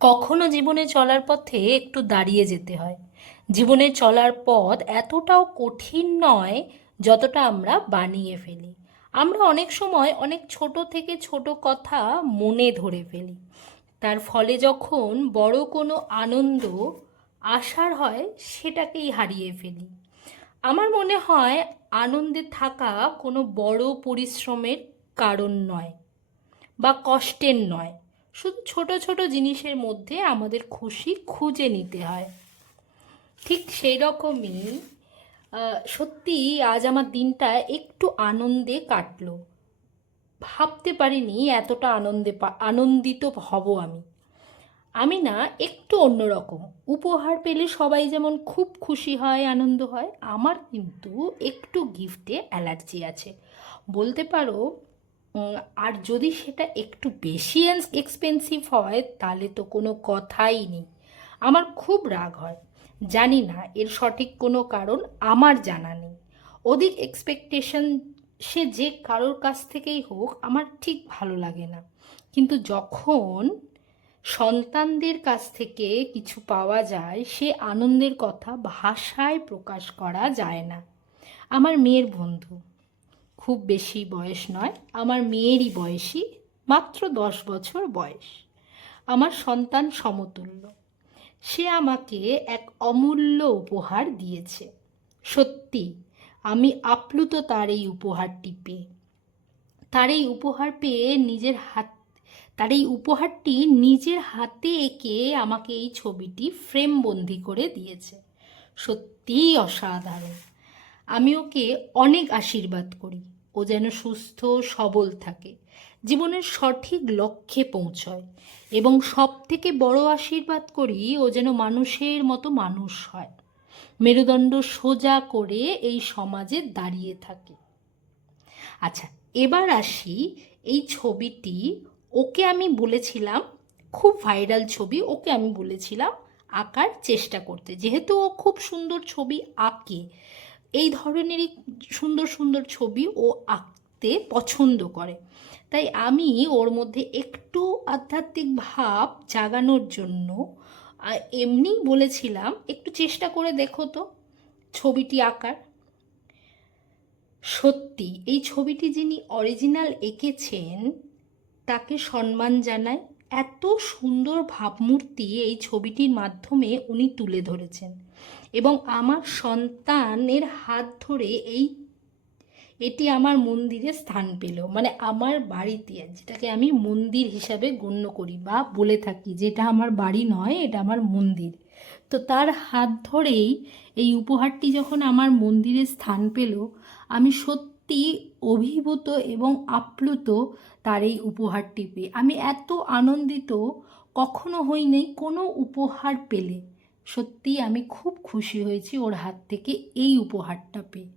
কখনো জীবনে চলার পথে একটু দাঁড়িয়ে যেতে হয়। জীবনে চলার পথ এতটাও কঠিন নয় যতটা আমরা বানিয়ে ফেলি। আমরা অনেক সময় অনেক ছোট থেকে ছোট কথা মনে ধরে ফেলি। তার ফলে যখন বড় কোনো আনন্দ আসার হয় সেটাকেই হারিয়ে ফেলি। আমার মনে হয় আনন্দে থাকা কোনো বড় পরিশ্রমের কারণ নয় বা কষ্টের নয়, শুধু ছোট ছোট জিনিসের মধ্যে আমাদের খুশি খুঁজে নিতে হয়। ঠিক সেই রকমই সত্যি আজ আমার দিনটা একটু আনন্দে কাটলো। ভাবতে পারিনি এতটা আনন্দিত হব আমি। আমি না একটু অন্যরকম। উপহার পেলে সবাই যেমন খুব খুশি হয়, আনন্দ হয়, আমার কিন্তু একটু গিফটে অ্যালার্জি আছে বলতে পারো। আর যদি সেটা একটু বেশি এক্সপেন্সিভ হয় তাহলে তো কোনো কথাই নেই, আমার খুব রাগ হয়। জানি না এর সঠিক কোনো কারণ আমার জানা নেই। অধিক এক্সপেকটেশন সে যে কারোর কাছ থেকেই হোক আমার ঠিক ভালো লাগে না। কিন্তু যখন সন্তানদের কাছ থেকে কিছু পাওয়া যায় সে আনন্দের কথা ভাষায় প্রকাশ করা যায় না। আমার মেয়ের বন্ধু, খুব বেশি বয়স নয়, আমার মেয়েরই বয়সী, মাত্র 10 বছর বয়স, আমার সন্তান সমতুল্য, সে আমাকে এক অমূল্য উপহার দিয়েছে। সত্যি আমি আপ্লুত তার এই উপহারটি পেয়ে। তার এই উপহার পেয়ে নিজের হাত তার এই উপহারটি নিজের হাতে এঁকে আমাকে এই ছবিটি ফ্রেমবন্দি করে দিয়েছে। সত্যিই অসাধারণ। আমি ওকে অনেক আশীর্বাদ করি ও যেন সুস্থ সবল থাকে, জীবনের সঠিক লক্ষ্যে পৌঁছয়, এবং সব থেকে বড় আশীর্বাদ করি ও যেন মানুষের মতো মানুষ হয়, মেরুদণ্ড সোজা করে এই সমাজে দাঁড়িয়ে থাকে। আচ্ছা, এবার আসি এই ছবিটি। ওকে আমি বলেছিলাম, খুব ভাইরাল ছবি, ওকে আমি বলেছিলাম আঁকার চেষ্টা করতে, যেহেতু ও খুব সুন্দর ছবি আঁকে। এই ধরনেরই সুন্দর সুন্দর ছবি ও আঁকতে পছন্দ করে। তাই আমি ওর মধ্যে একটু আধ্যাত্মিক ভাব জাগানোর জন্য এমনিই বলেছিলাম একটু চেষ্টা করে দেখো তো ছবিটি আঁকার। সত্যি এই ছবিটি যিনি অরিজিনাল এঁকেছেন তাকে সম্মান জানাই। এত সুন্দর ভাবমূর্তি এই ছবিটির মাধ্যমে উনি তুলে ধরেছেন, এবং আমার সন্তানের হাত ধরে এটি আমার মন্দিরে স্থান পেল, মানে আমার বাড়িতে, যেটাকে আমি মন্দির হিসাবে গণ্য করি বা বলে থাকি, যেটা আমার বাড়ি নয়, এটা আমার মন্দির। তো তার হাত ধরেই এই উপহারটি যখন আমার মন্দিরে স্থান পেল, আমি সত্যি অভিভূত এবং আপ্লুত। তার এই উপহারটি পেয়ে আমি এত আনন্দিত কখনো হইনি কোনো উপহার পেলে। সত্যি আমি খুব খুশি হয়েছি ওর হাত থেকে এই উপহারটা পেয়ে।